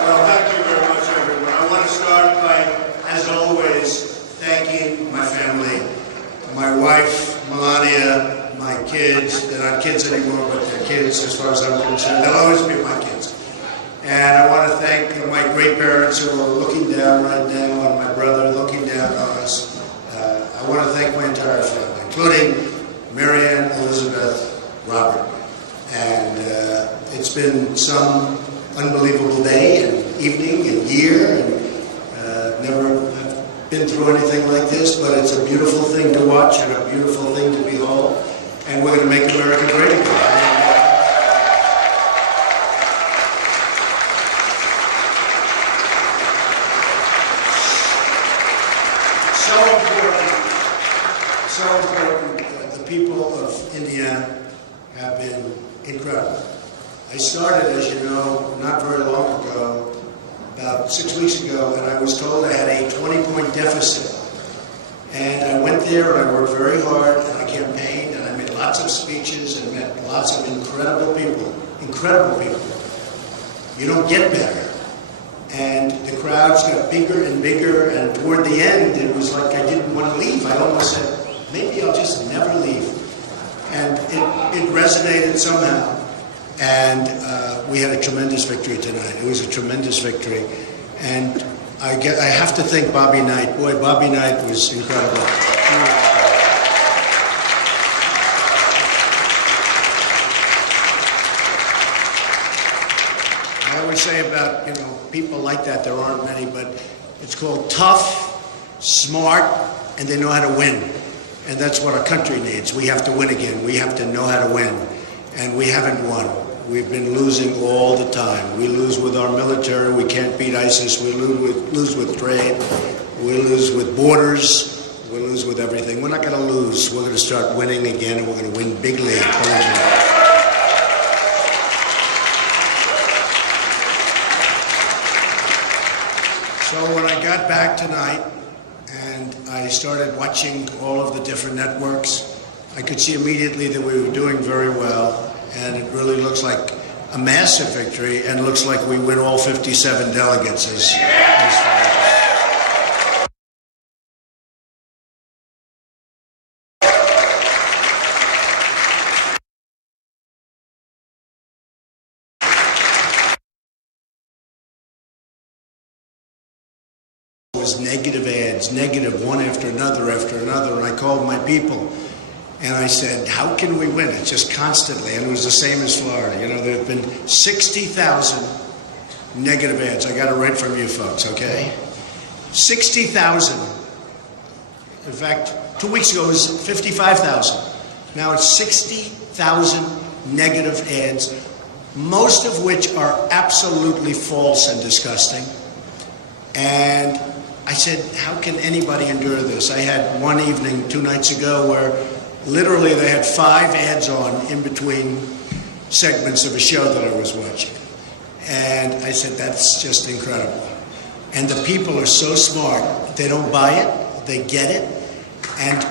Well, thank you very much, everyone. I want to start by, as always, thanking my family, my wife, Melania, my kids. They're not kids anymore, but they're kids as far as I'm concerned. They'll always be my kids. And I want to thank my great parents who are looking down right now, and my brother looking down on us. I want to thank my entire family, including Marianne, Elizabeth, Robert. And it's been some unbelievable day and evening and year, and never been through anything like this, but it's a beautiful thing to watch and a beautiful thing to behold. And we're going to make America great again. So important. The people of Indiana have been incredible. I started, as you know, not very long ago, about 6 weeks ago, and I was told I had a 20-point deficit. And I went there and I worked very hard and I campaigned and I made lots of speeches and met lots of incredible people. Incredible people. You don't get better. And the crowds got bigger and bigger, and toward the end it was like I didn't want to leave. I almost said, maybe I'll just never leave. And it resonated somehow. And we had a tremendous victory tonight. It was a tremendous victory. And I have to thank Bobby Knight. Boy, Bobby Knight was incredible. I always say about, people like that, there aren't many, but it's called tough, smart, and they know how to win. And that's what our country needs. We have to win again. We have to know how to win. And we haven't won. We've been losing all the time. We lose with our military. We can't beat ISIS. We lose with trade. We lose with borders. We lose with everything. We're not going to lose. We're going to start winning again, and we're going to win bigly. So when I got back tonight and I started watching all of the different networks, I could see immediately that we were doing very well. And it really looks like a massive victory, and looks like we win all 57 delegates as was negative ads, negative one after another, and I called my people. And I said, how can we win? It's just constantly. And it was the same as Florida. There have been 60,000 negative ads. I got it right from you folks, okay? 60,000. In fact, 2 weeks ago it was 55,000. Now it's 60,000 negative ads, most of which are absolutely false and disgusting. And I said, how can anybody endure this? I had one evening 2 nights ago where literally they had 5 ads on in between segments of a show that I was watching. And I said, that's just incredible. And the people are so smart. They don't buy it. They get it. And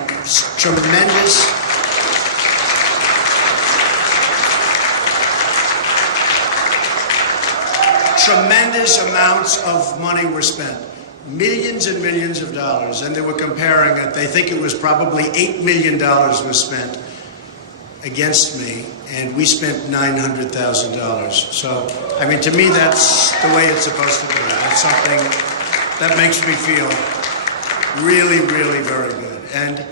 tremendous amounts of money were spent. Millions and millions of dollars, and they were comparing it. They think it was probably $8 million was spent against me, and we spent $900,000. So, to me, that's the way it's supposed to be. That's something that makes me feel really, really very good. And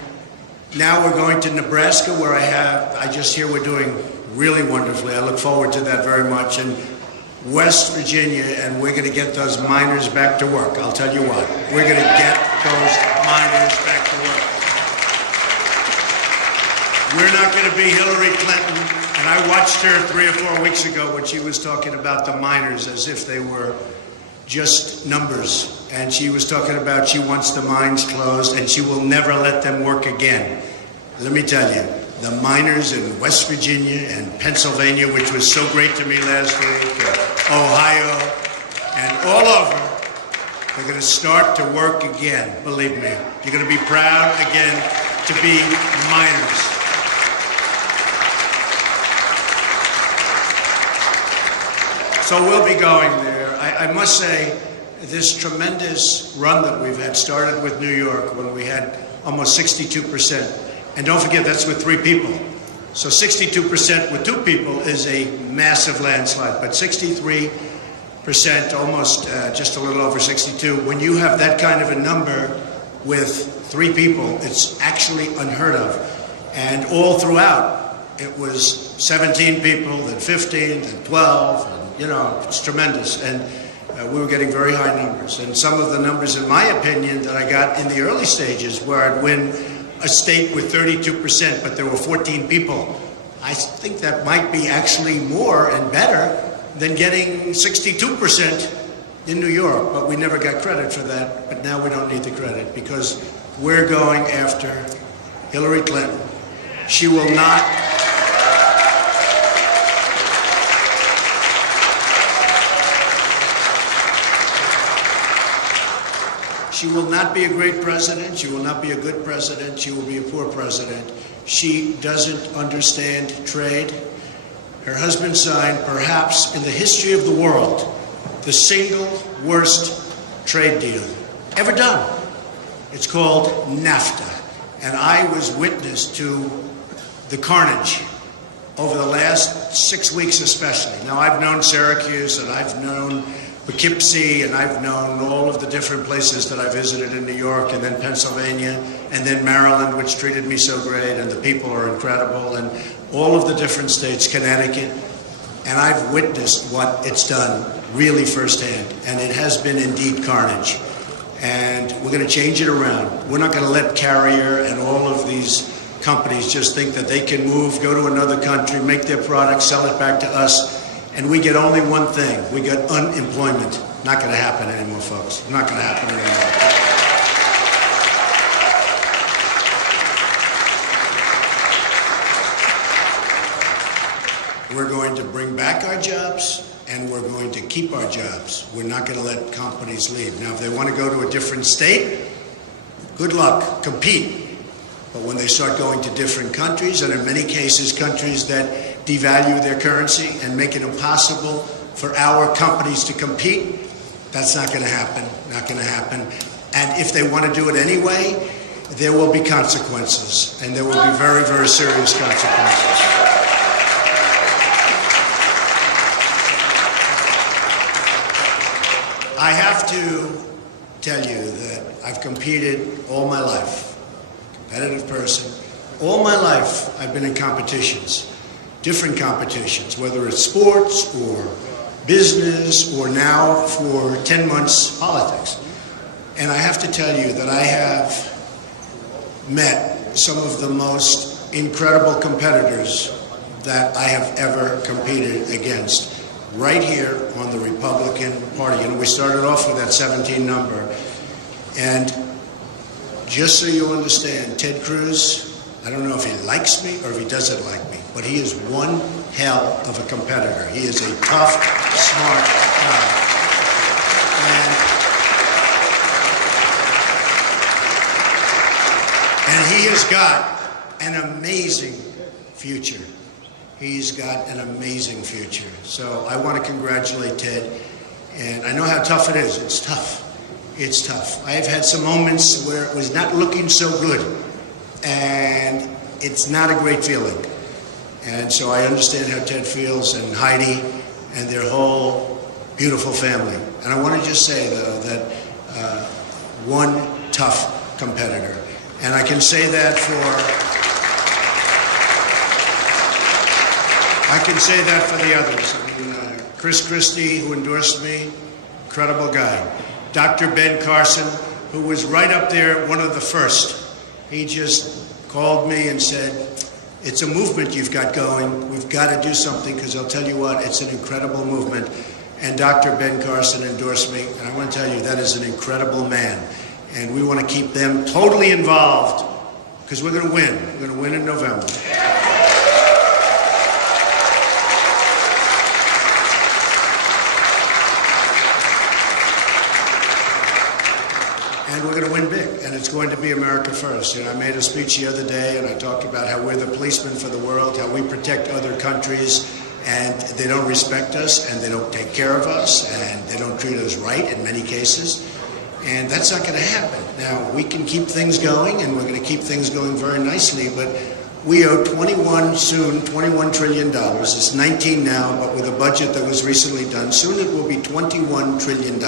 now we're going to Nebraska, where I just hear we're doing really wonderfully. I look forward to that very much. And West Virginia, and we're going to get those miners back to work. I'll tell you what, we're going to get those miners back to work. We're not going to be Hillary Clinton, and I watched her 3 or 4 weeks ago when she was talking about the miners as if they were just numbers. And she was talking about she wants the mines closed and she will never let them work again. Let me tell you, the miners in West Virginia and Pennsylvania, which was so great to me last week, Ohio, and all over, they're going to start to work again, believe me. You're going to be proud again to be miners. So we'll be going there. I I must say, this tremendous run that we've had started with New York when we had almost 62%. And don't forget, that's with 3 people. So 62% with 2 people is a massive landslide, but 63%, almost just a little over 62. When you have that kind of a number with 3 people, it's actually unheard of. And all throughout, it was 17 people, then 15, then 12, and, you know, it's tremendous. And we were getting very high numbers. And some of the numbers, in my opinion, that I got in the early stages, where I'd win a state with 32%, but there were 14 people. I think that might be actually more and better than getting 62% in New York, but we never got credit for that. But now we don't need the credit because we're going after Hillary Clinton. She will not. She will not be a great president. She will not be a good president. She will be a poor president. She doesn't understand trade. Her husband signed, perhaps in the history of the world, the single worst trade deal ever done. It's called NAFTA. And I was witness to the carnage over the last 6 weeks especially. Now, I've known Syracuse, and I've known Poughkeepsie, and I've known all of the different places that I visited in New York, and then Pennsylvania, and then Maryland, which treated me so great, and the people are incredible, and all of the different states, Connecticut, and I've witnessed what it's done really firsthand, and it has been indeed carnage. And we're going to change it around. We're not going to let Carrier and all of these companies just think that they can move, go to another country, make their product, sell it back to us, and we get only one thing. We get unemployment. Not going to happen anymore, folks. Not going to happen anymore. We're going to bring back our jobs, and we're going to keep our jobs. We're not going to let companies leave. Now, if they want to go to a different state, good luck, compete. But when they start going to different countries, and in many cases countries that devalue their currency and make it impossible for our companies to compete, that's not going to happen, not going to happen. And if they want to do it anyway, there will be consequences, and there will be very, very serious consequences. I have to tell you that I've competed all my life, competitive person. All my life I've been in competitions, different competitions, whether it's sports or business or now for 10 months politics. And I have to tell you that I have met some of the most incredible competitors that I have ever competed against right here on the Republican Party. You know, we started off with that 17 number. And just so you understand, Ted Cruz, I don't know if he likes me or if he doesn't like me, but he is one hell of a competitor. He is a tough, smart guy. And he has got an amazing future. He's got an amazing future. So I want to congratulate Ted. And I know how tough it is. It's tough. It's tough. I have had some moments where it was not looking so good. And it's not a great feeling. And so I understand how Ted feels, and Heidi and their whole beautiful family. And I want to just say, though, that one tough competitor. And I can say that for the others. I mean, Chris Christie, who endorsed me, incredible guy. Dr. Ben Carson, who was right up there, one of the first. He just called me and said, it's a movement you've got going. We've got to do something, because I'll tell you what, it's an incredible movement. And Dr. Ben Carson endorsed me, and I want to tell you, that is an incredible man. And we want to keep them totally involved, because we're going to win. We're going to win in November. And we're going to win big, and it's going to be America first. You know, I made a speech the other day, and I talked about how we're the policemen for the world, how we protect other countries, and they don't respect us, and they don't take care of us, and they don't don't treat us right in many cases. And that's not going to happen. Now, we can keep things going, and we're going to keep things going very nicely, but we owe $21 trillion. It's 19 now, but with a budget that was recently done, soon it will be $21 trillion.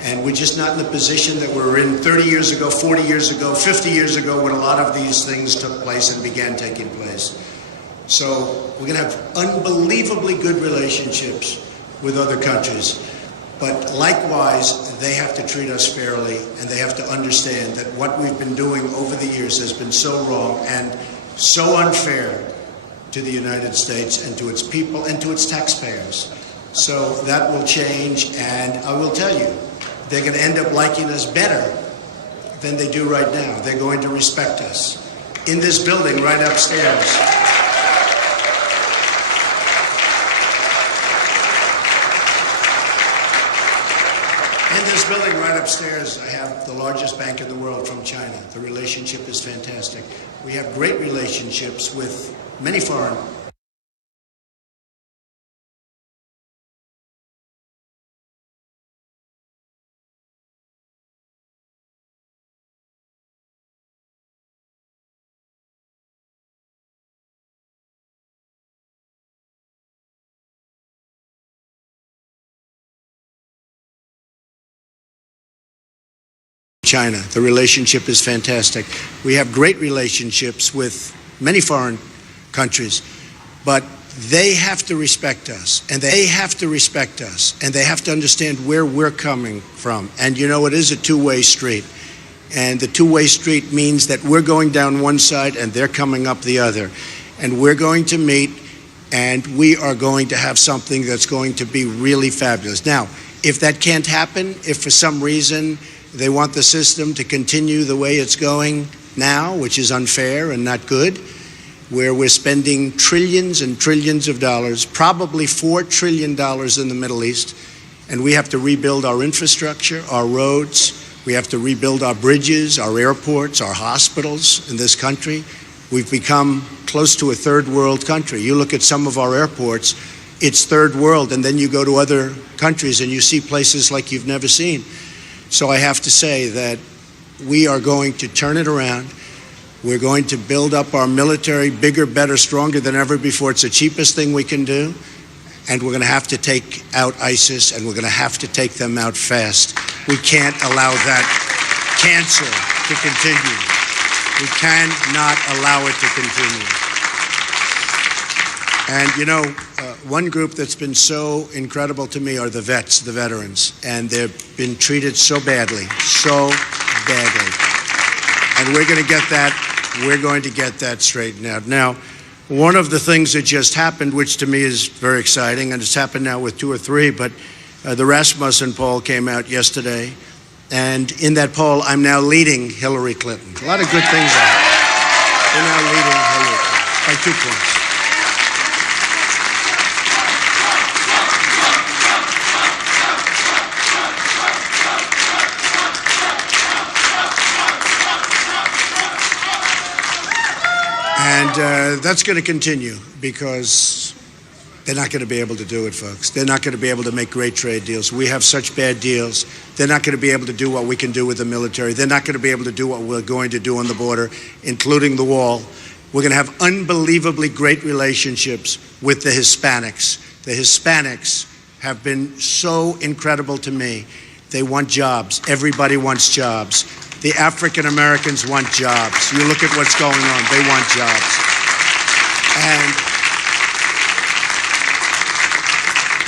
And we're just not in the position that we were in 30 years ago, 40 years ago, 50 years ago, when a lot of these things took place and began taking place. So we're going to have unbelievably good relationships with other countries. But likewise, they have to treat us fairly, and they have to understand that what we've been doing over the years has been so wrong and so unfair to the United States and to its people and to its taxpayers. So that will change, and I will tell you, they're going to end up liking us better than they do right now. They're going to respect us. In this building right upstairs, I have the largest bank in the world from China. The relationship is fantastic. We have great relationships with many foreign. China. The relationship is fantastic. We have great relationships with many foreign countries, but they have to respect us, and they have to respect us, and they have to understand where we're coming from. And you know, it is a two-way street. And the two-way street means that we're going down one side and they're coming up the other. And we're going to meet, and we are going to have something that's going to be really fabulous. Now, if that can't happen, if for some reason they want the system to continue the way it's going now, which is unfair and not good, where we're spending trillions and trillions of dollars, probably $4 trillion in the Middle East, and we have to rebuild our infrastructure, our roads, we have to rebuild our bridges, our airports, our hospitals in this country. We've become close to a third world country. You look at some of our airports, it's third world, and then you go to other countries and you see places like you've never seen. So I have to say that we are going to turn it around. We're going to build up our military bigger, better, stronger than ever before. It's the cheapest thing we can do. And we're going to have to take out ISIS, and we're going to have to take them out fast. We can't allow that cancer to continue. We cannot allow it to continue. And you know, one group that's been so incredible to me are the vets, the veterans. And they've been treated so badly, so badly. And we're going to get that straightened out. Now, one of the things that just happened, which to me is very exciting, and it's happened now with 2 or 3, but the Rasmussen poll came out yesterday. And in that poll, I'm now leading Hillary Clinton. A lot of good things are. We're now leading Hillary Clinton by 2 points. And that's going to continue because they're not going to be able to do it, folks. They're not going to be able to make great trade deals. We have such bad deals. They're not going to be able to do what we can do with the military. They're not going to be able to do what we're going to do on the border, including the wall. We're going to have unbelievably great relationships with the Hispanics. The Hispanics have been so incredible to me. They want jobs. Everybody wants jobs. The African Americans want jobs. You look at what's going on. They want jobs. And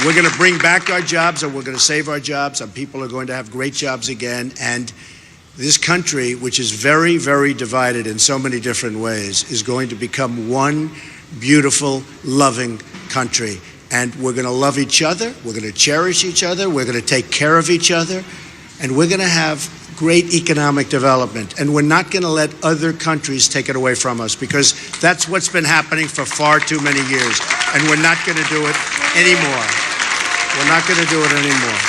we're going to bring back our jobs, and we're going to save our jobs, and people are going to have great jobs again. And this country, which is very, very divided in so many different ways, is going to become one beautiful, loving country. And we're going to love each other. We're going to cherish each other. We're going to take care of each other. And we're going to have great economic development. And we're not going to let other countries take it away from us, because that's what's been happening for far too many years. And we're not going to do it anymore. We're not going to do it anymore.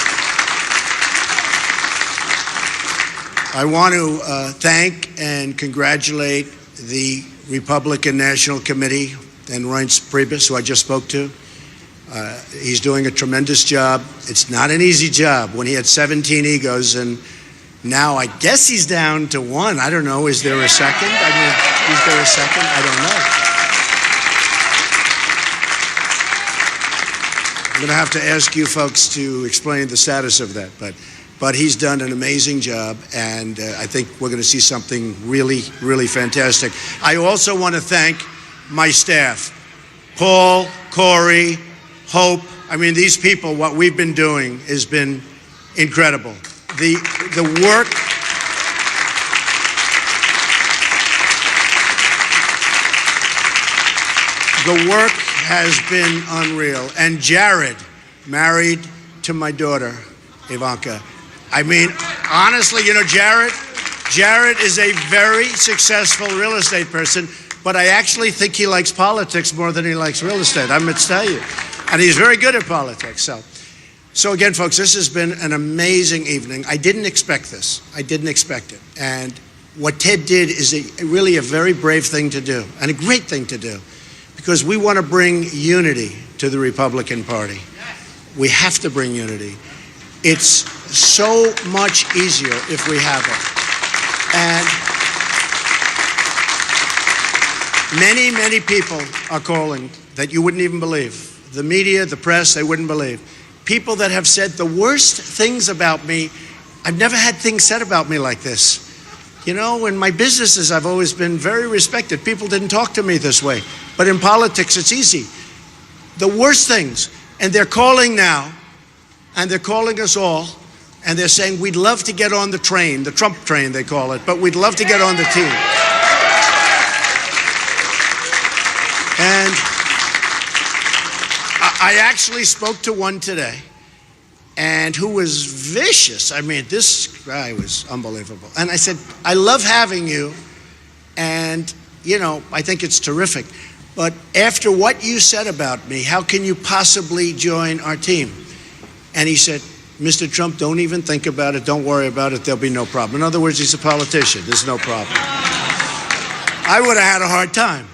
I want to thank and congratulate the Republican National Committee and Reince Priebus, who I just spoke to. He's doing a tremendous job. It's not an easy job when he had 17 egos, and now I guess he's down to one. I don't know. Is there a second? Is there a second? I don't know. I'm going to have to ask you folks to explain the status of that, but he's done an amazing job, and I think we're going to see something really, really fantastic. I also want to thank my staff, Paul, Corey, Hope. I mean, these people, what we've been doing has been incredible. The work. The work has been unreal. And Jared, married to my daughter, Ivanka. I mean, honestly, you know, Jared is a very successful real estate person, but I actually think he likes politics more than he likes real estate. I'm going to tell you. And he's very good at politics. So again, folks, this has been an amazing evening. I didn't expect this. I didn't expect it. And what Ted did is really a very brave thing to do and a great thing to do, because we want to bring unity to the Republican Party. We have to bring unity. It's so much easier if we have it. And many, many people are calling that you wouldn't even believe. The media, the press, they wouldn't believe. People that have said the worst things about me. I've never had things said about me like this. You know, in my businesses, I've always been very respected. People didn't talk to me this way. But in politics, it's easy. The worst things. And they're calling now, and they're calling us all, and they're saying, we'd love to get on the train, the Trump train, they call it, but we'd love to get on the team. And I actually spoke to one today, and who was vicious. I mean, this guy was unbelievable. And I said, I love having you, and, you know, I think it's terrific. But after what you said about me, how can you possibly join our team? And he said, Mr. Trump, don't even think about it. Don't worry about it. There'll be no problem. In other words, he's a politician. There's no problem. I would have had a hard time.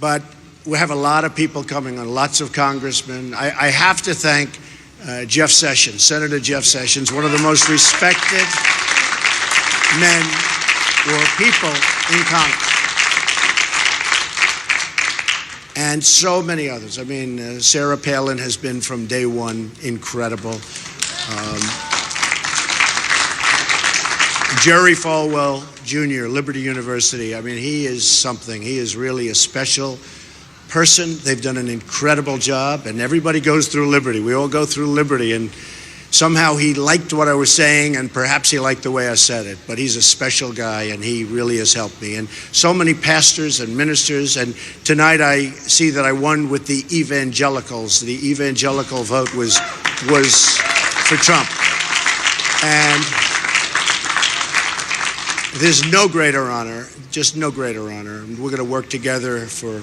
But we have a lot of people coming on, lots of congressmen. I have to thank Jeff Sessions, Senator Jeff Sessions, one of the most respected men or people in Congress. And so many others. I mean, Sarah Palin has been from day one incredible. Jerry Falwell Jr., Liberty University. I mean, he is something. He is really a special person. They've done an incredible job, and everybody goes through Liberty. We all go through Liberty, and somehow he liked what I was saying, and perhaps he liked the way I said it, but he's a special guy, and he really has helped me. And so many pastors and ministers, and tonight I see that I won with the evangelicals. The evangelical vote was for Trump. And there's no greater honor, just no greater honor. And we're going to work together for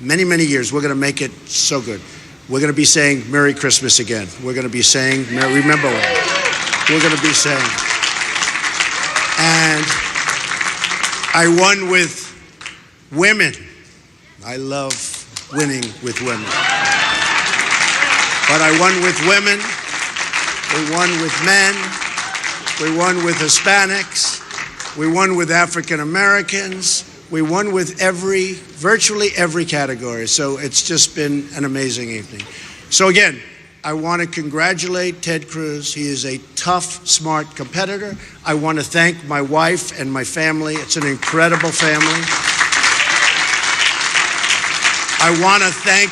many, many years. We're going to make it so good. We're going to be saying Merry Christmas again. We're going to be saying, remember what we're going to be saying. And I won with women. I love winning with women. But I won with women. We won with men. We won with Hispanics. We won with African Americans. We won with virtually every category. So it's just been an amazing evening. So again, I want to congratulate Ted Cruz. He is a tough, smart competitor. I want to thank my wife and my family. It's an incredible family. I want to thank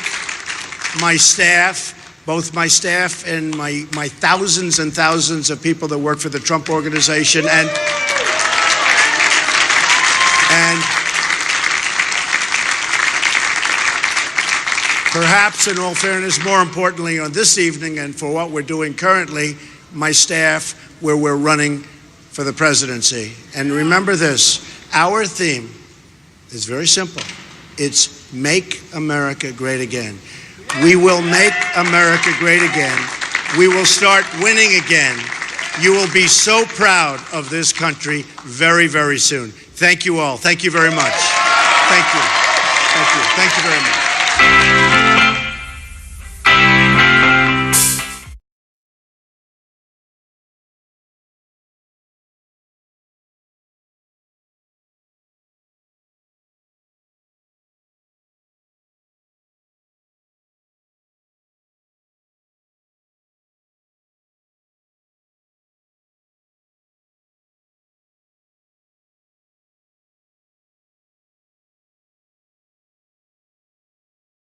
my staff, both my staff and my thousands and thousands of people that work for the Trump Organization, and perhaps, in all fairness, more importantly on this evening and for what we're doing currently, my staff, where we're running for the presidency. And remember this, our theme is very simple. It's Make America Great Again. We will make America great again. We will start winning again. You will be so proud of this country very, very soon. Thank you all. Thank you very much. Thank you. Thank you. Thank you very much.